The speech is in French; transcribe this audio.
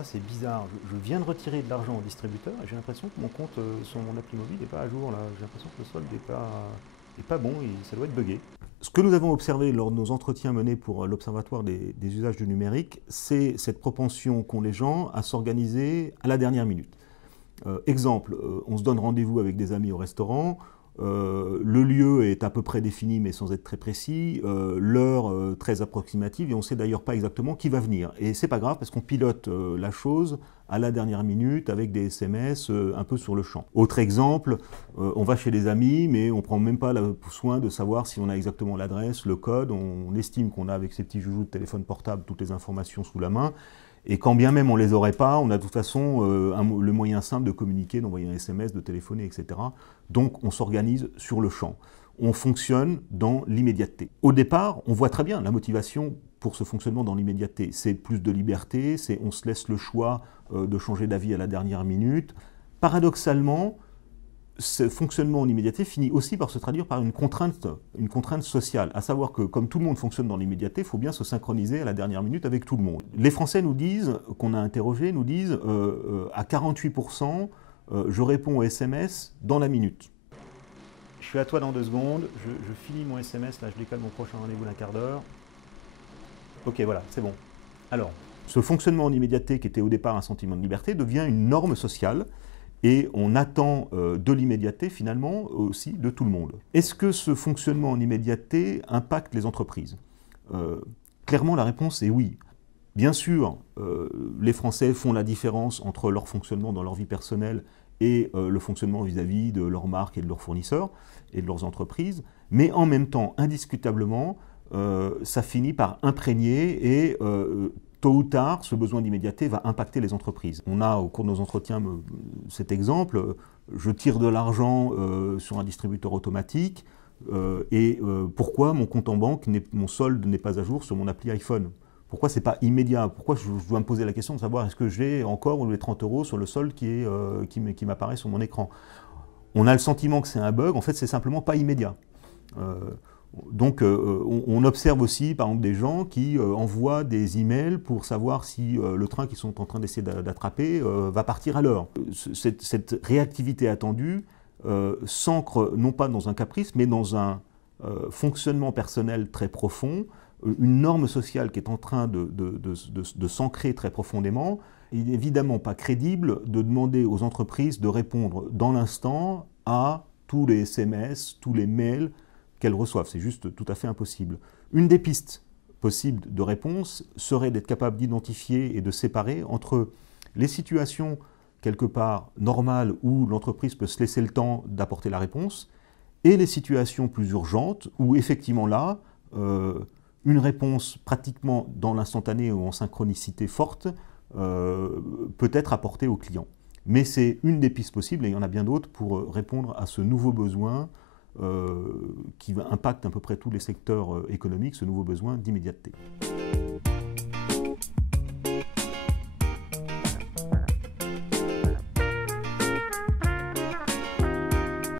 ça c'est bizarre, je viens de retirer de l'argent au distributeur et j'ai l'impression que mon compte sur mon appli mobile n'est pas à jour là. J'ai l'impression que le solde est pas bon, ça doit être buggé. Ce que nous avons observé lors de nos entretiens menés pour l'Observatoire des usages du numérique, c'est cette propension qu'ont les gens à s'organiser à la dernière minute. Exemple, on se donne rendez-vous avec des amis au restaurant, le lieu est à peu près défini mais sans être très précis, l'heure très approximative et on ne sait d'ailleurs pas exactement qui va venir. Et c'est pas grave parce qu'on pilote la chose à la dernière minute avec des SMS un peu sur le champ. Autre exemple, on va chez des amis mais on ne prend même pas le soin de savoir si on a exactement l'adresse, le code, on estime qu'on a avec ses petits joujoux de téléphone portable toutes les informations sous la main. Et quand bien même on ne les aurait pas, on a de toute façon le moyen simple de communiquer, d'envoyer un SMS, de téléphoner, etc. Donc on s'organise sur le champ. On fonctionne dans l'immédiateté. Au départ, on voit très bien la motivation pour ce fonctionnement dans l'immédiateté. C'est plus de liberté, on se laisse le choix de changer d'avis à la dernière minute. Paradoxalement, ce fonctionnement en immédiateté finit aussi par se traduire par une contrainte sociale, à savoir que comme tout le monde fonctionne dans l'immédiateté, il faut bien se synchroniser à la dernière minute avec tout le monde. Les Français nous disent, qu'on a interrogés, nous disent à 48%, je réponds au SMS dans la minute. Je suis à toi dans 2 secondes, je finis mon SMS, là je décale mon prochain rendez-vous d'un quart d'heure. Ok, voilà, c'est bon. Alors, ce fonctionnement en immédiateté qui était au départ un sentiment de liberté devient une norme sociale. Et on attend de l'immédiateté, finalement, aussi de tout le monde. Est-ce que ce fonctionnement en immédiateté impacte les entreprises ? Clairement, la réponse est oui. Bien sûr, les Français font la différence entre leur fonctionnement dans leur vie personnelle et le fonctionnement vis-à-vis de leurs marques et de leurs fournisseurs et de leurs entreprises, mais en même temps, indiscutablement, ça finit par imprégner et tôt ou tard, ce besoin d'immédiateté va impacter les entreprises. On a, au cours de nos entretiens, cet exemple, je tire de l'argent sur un distributeur automatique et pourquoi mon compte en banque, mon solde n'est pas à jour sur mon appli iPhone ? Pourquoi ce n'est pas immédiat ? Pourquoi je dois me poser la question de savoir est-ce que j'ai encore les 30 € sur le solde qui m'apparaît sur mon écran ? On a le sentiment que c'est un bug, en fait c'est simplement pas immédiat. Donc on observe aussi par exemple des gens qui envoient des emails pour savoir si le train qu'ils sont en train d'essayer d'attraper va partir à l'heure. Cette réactivité attendue s'ancre non pas dans un caprice mais dans un fonctionnement personnel très profond, une norme sociale qui est en train de s'ancrer très profondément. Il n'est évidemment pas crédible de demander aux entreprises de répondre dans l'instant à tous les SMS, tous les mails qu'elles reçoivent. C'est juste tout à fait impossible. Une des pistes possibles de réponse serait d'être capable d'identifier et de séparer entre les situations quelque part normales où l'entreprise peut se laisser le temps d'apporter la réponse et les situations plus urgentes où effectivement là, une réponse pratiquement dans l'instantané ou en synchronicité forte peut être apportée au client. Mais c'est une des pistes possibles et il y en a bien d'autres pour répondre à ce nouveau besoin qui impacte à peu près tous les secteurs économiques, ce nouveau besoin d'immédiateté.